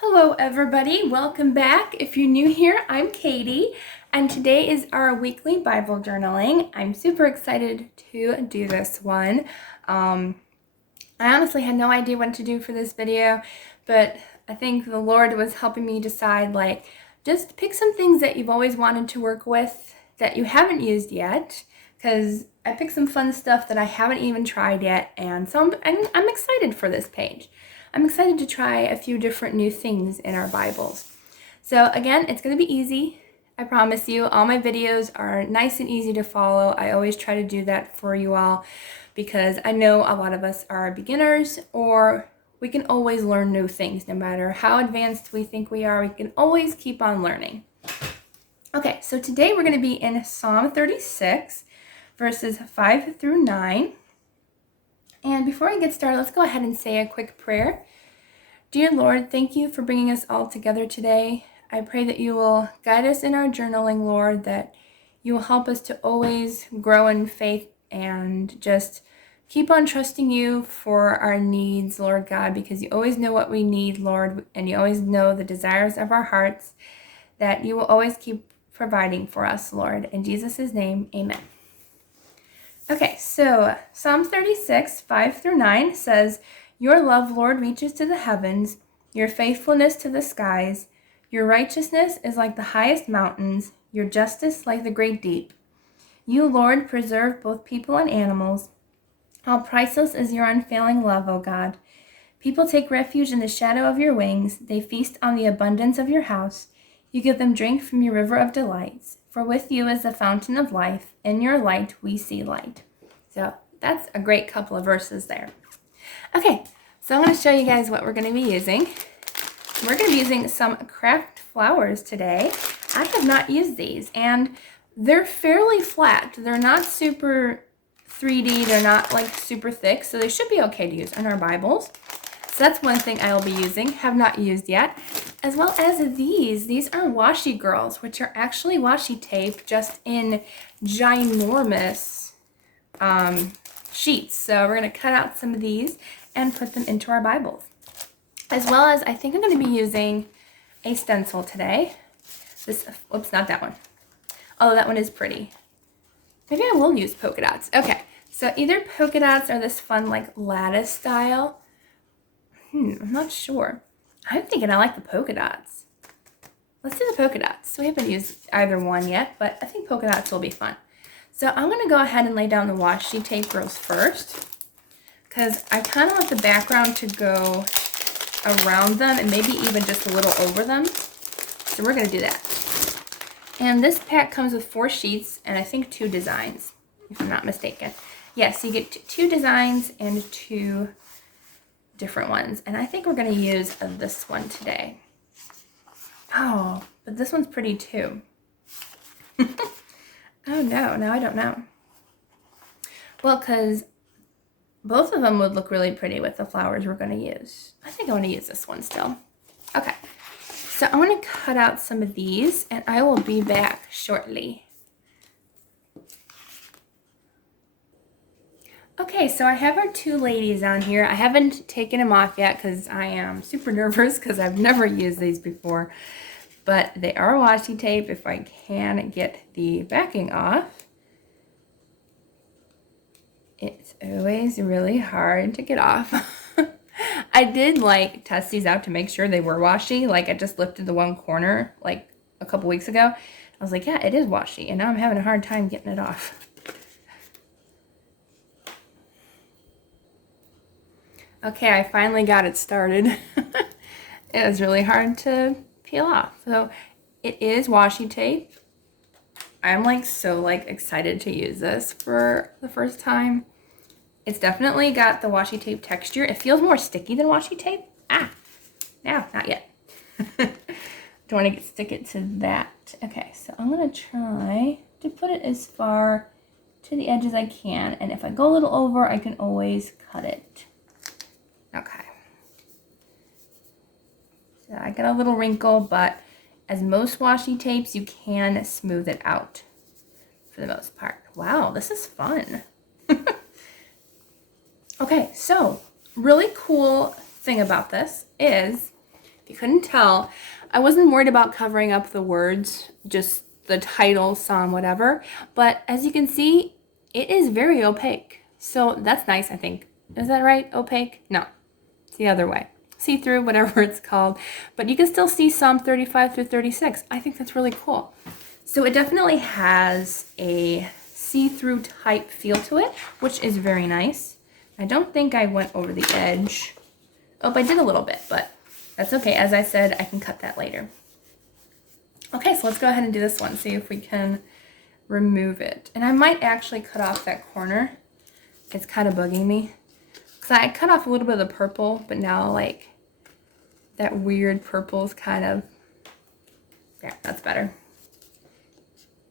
Hello everybody, welcome back. If you're new here, I'm Katie, and today is our weekly Bible journaling. I'm super excited to do this one. I honestly had no idea what to do for this video, but I think the Lord was helping me decide, just pick some things that you've always wanted to work with that you haven't used yet, because I picked some fun stuff that I haven't even tried yet, and so I'm excited for this page. I'm excited to try a few different new things in our Bibles. So again, it's going to be easy. I promise you. All my videos are nice and easy to follow. I always try to do that for you all because I know a lot of us are beginners, or we can always learn new things. No matter how advanced we think we are, we can always keep on learning. Okay, so today we're going to be in Psalm 36, verses 5 through 9. And before I get started, let's go ahead and say a quick prayer. Dear Lord, thank you for bringing us all together today. I pray that you will guide us in our journaling, Lord, that you will help us to always grow in faith and just keep on trusting you for our needs, Lord God, because you always know what we need, Lord, and you always know the desires of our hearts, that you will always keep providing for us, Lord. In Jesus' name, amen. Okay, so Psalm 36, 5 through 9 says, Your love, Lord, reaches to the heavens, your faithfulness to the skies. Your righteousness is like the highest mountains, your justice like the great deep. You, Lord, preserve both people and animals. How priceless is your unfailing love, O God. People take refuge in the shadow of your wings. They feast on the abundance of your house. You give them drink from your river of delights. For with you is the fountain of life. In your light we see light. So that's a great couple of verses there. Okay, so I'm going to show you guys what we're going to be using. We're going to be using some craft flowers today. I have not used these, and they're fairly flat. They're not super 3D. They're not super thick, so they should be okay to use in our Bibles. So that's one thing I will be using, have not used yet. As well as these. These are washi girls, which are actually washi tape just in ginormous sheets. So we're going to cut out some of these and put them into our Bibles. As well as I think I'm going to be using a stencil today. Oops, not that one. Although that one is pretty. Maybe I will use polka dots. Okay, so either polka dots or this fun lattice style. I'm not sure. I'm thinking I like the polka dots. Let's do the polka dots. We haven't used either one yet, but I think polka dots will be fun. So I'm going to go ahead and lay down the washi tape girls first, because I kind of want the background to go around them and maybe even just a little over them. So we're going to do that. And this pack comes with 4 sheets and I think 2 designs, if I'm not mistaken. Yes, you get 2 designs and 2 different ones, and I think we're going to use this one today. Oh, but this one's pretty too. Oh no, now I don't know. Well, because both of them would look really pretty with the flowers we're going to use. I think I want to use this one still. Okay, so I want to cut out some of these, and I will be back shortly. Okay, so I have our 2 ladies on here. I haven't taken them off yet because I am super nervous because I've never used these before. But they are washi tape if I can get the backing off. It's always really hard to get off. I did test these out to make sure they were washi. I just lifted the one corner a couple weeks ago. I was like, yeah, it is washi. And now I'm having a hard time getting it off. Okay, I finally got it started. It was really hard to peel off. So it is washi tape. I'm so excited to use this for the first time. It's definitely got the washi tape texture. It feels more sticky than washi tape. No, not yet. Don't want to stick it to that. Okay, so I'm going to try to put it as far to the edge as I can. And if I go a little over, I can always cut it. Okay. So I got a little wrinkle, but as most washi tapes, you can smooth it out for the most part. Wow, this is fun. Okay, so really cool thing about this is If you couldn't tell, I wasn't worried about covering up the words, just the title, song, whatever. But as you can see, it is very opaque. So that's nice, I think. Is that right? Opaque? No, it's the other way. See-through, whatever it's called. But you can still see Psalm 35 through 36. I think that's really cool. So it definitely has a see-through type feel to it, which is very nice. I don't think I went over the edge. Oh, I did a little bit, but that's okay. As I said, I can cut that later. Okay, so let's go ahead and do this one. See if we can remove it. And I might actually cut off that corner. It's kind of bugging me. Because I cut off a little bit of the purple, but now like that weird purple is kind of, yeah, that's better.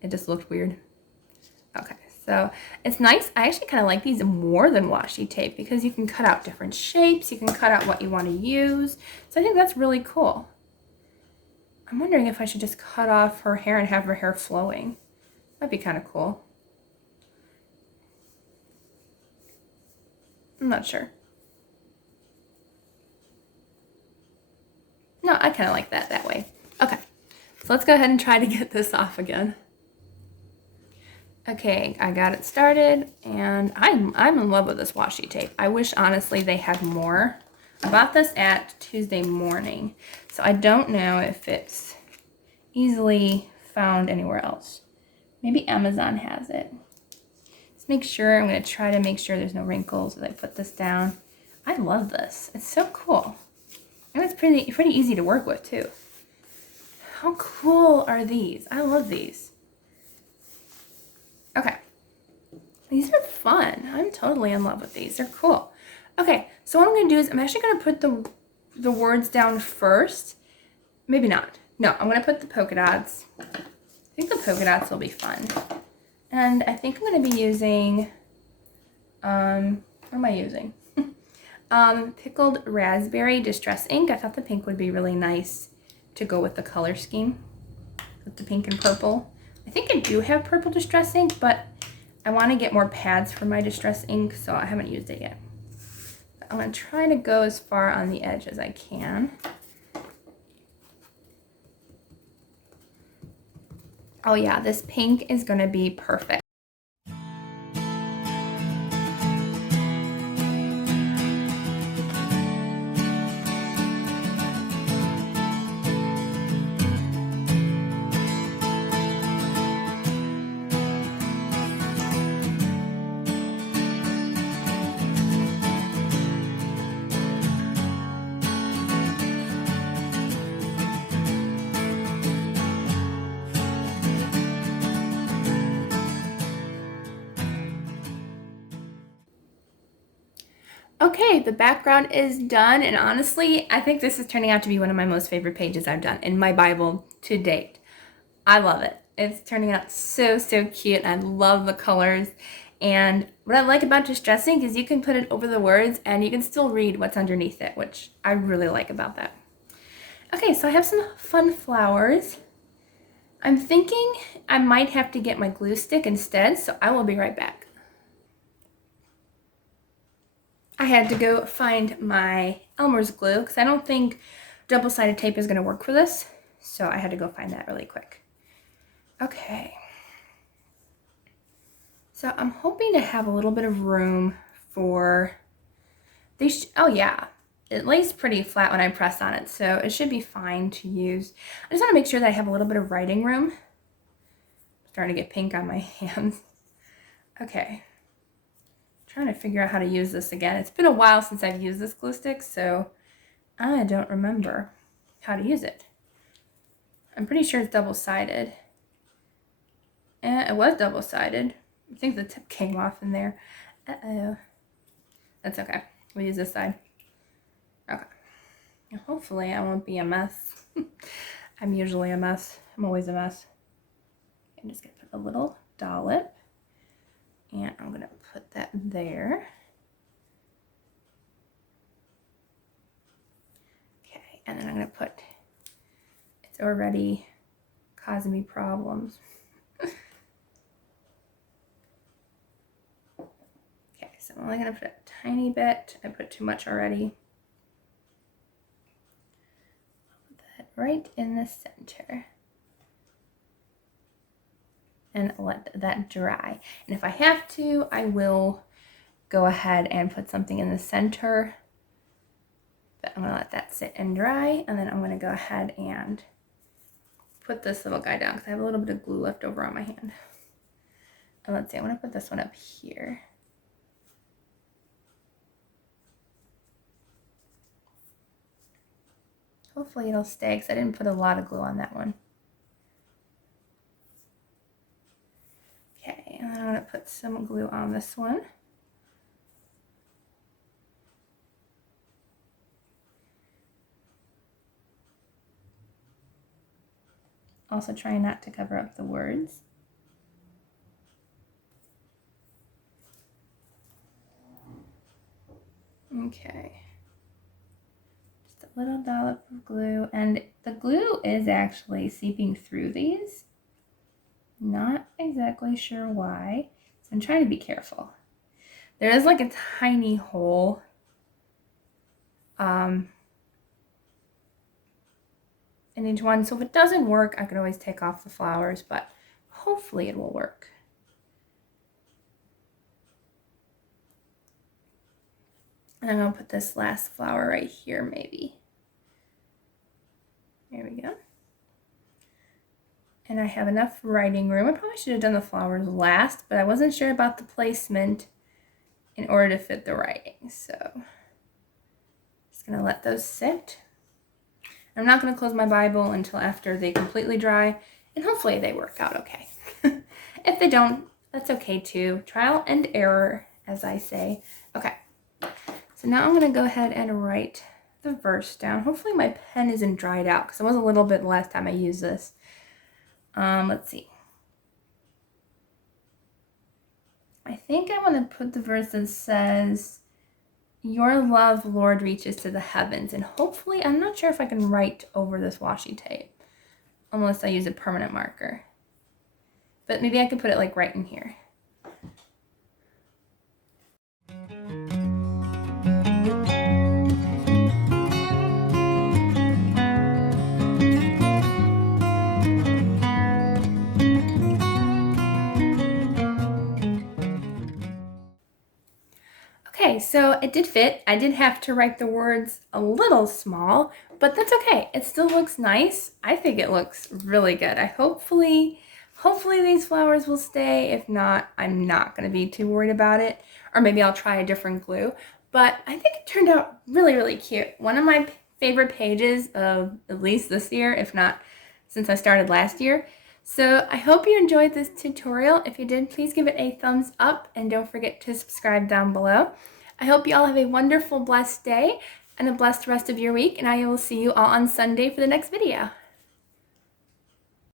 It just looked weird. Okay, so it's nice. I actually kind of like these more than washi tape because you can cut out different shapes. You can cut out what you want to use. So I think that's really cool. I'm wondering if I should just cut off her hair and have her hair flowing. That'd be kind of cool. I'm not sure. No, I kind of like that way. Okay, so let's go ahead and try to get this off again. Okay, I got it started, and I'm in love with this washi tape. I wish, honestly, they had more. I bought this at Tuesday morning, so I don't know if it's easily found anywhere else. Maybe Amazon has it. Let's make sure. I'm going to try to make sure there's no wrinkles as I put this down. I love this. It's so cool. And it's pretty easy to work with, too. How cool are these? I love these. Okay, these are fun. I'm totally in love with these. They're cool. Okay, so what I'm going to do is I'm actually going to put the words down first. Maybe not. No, I'm going to put the polka dots. I think the polka dots will be fun. And I think I'm going to be using, what am I using? Pickled raspberry Destress ink. I thought the pink would be really nice to go with the color scheme with the pink and purple. I think I do have purple Destress ink, but I want to get more pads for my Destress ink, so I haven't used it yet. I'm going to try to go as far on the edge as I can. Oh yeah, this pink is going to be perfect. Okay, the background is done, and honestly, I think this is turning out to be one of my most favorite pages I've done in my Bible to date. I love it. It's turning out so cute. I love the colors, and what I like about Destress ink is you can put it over the words and you can still read what's underneath it, which I really like about that. Okay, so I have some fun flowers. I'm thinking I might have to get my glue stick instead, so I will be right back. I had to go find my Elmer's glue because I don't think double-sided tape is going to work for this. So I had to go find that really quick. Okay. So I'm hoping to have a little bit of room for these. Oh yeah, it lays pretty flat when I press on it, so it should be fine to use. I just want to make sure that I have a little bit of writing room. I'm starting to get pink on my hands. Okay. Trying to figure out how to use this again. It's been a while since I've used this glue stick, so I don't remember how to use it. I'm pretty sure it's double-sided. It was double-sided. I think the tip came off in there. Uh-oh. That's okay. We'll use this side. Okay. Hopefully I won't be a mess. I'm usually a mess. I'm always a mess. I'm just going to put a little dollop. And I'm going to put that there. Okay, and then I'm going to put, it's already causing me problems. Okay, so I'm only going to put a tiny bit. I put too much already. right in the center. And let that dry. And if I have to, I will go ahead and put something in the center. But I'm gonna let that sit and dry, and then I'm gonna go ahead and put this little guy down because I have a little bit of glue left over on my hand. And let's see, I'm gonna put this one up here. Hopefully it'll stay because I didn't put a lot of glue on that one. Okay, and then I'm gonna put some glue on this one. Also trying not to cover up the words. Okay. Just a little dollop of glue, and the glue is actually seeping through these. Not exactly sure why, so I'm trying to be careful. There is like a tiny hole in each one, so if it doesn't work, I could always take off the flowers, but hopefully it will work. And I'm going to put this last flower right here, maybe. There we go. And I have enough writing room. I probably should have done the flowers last, but I wasn't sure about the placement in order to fit the writing. So just going to let those sit. I'm not going to close my Bible until after they completely dry, and hopefully they work out okay. If they don't, that's okay too. Trial and error, as I say. Okay, so now I'm going to go ahead and write the verse down. Hopefully my pen isn't dried out because it was a little bit the last time I used this. Let's see. I think I want to put the verse that says, "Your love, Lord, reaches to the heavens." And hopefully, I'm not sure if I can write over this washi tape unless I use a permanent marker. But maybe I could put it like right in here. Okay, so it did fit. I did have to write the words a little small, but that's okay. It still looks nice. I think it looks really good. Hopefully these flowers will stay. If not, I'm not going to be too worried about it. Or maybe I'll try a different glue. But I think it turned out really, really cute. One of my favorite pages of at least this year, if not since I started last year. So I hope you enjoyed this tutorial. If you did, please give it a thumbs up and don't forget to subscribe down below. I hope you all have a wonderful, blessed day and a blessed rest of your week, and I will see you all on Sunday for the next video.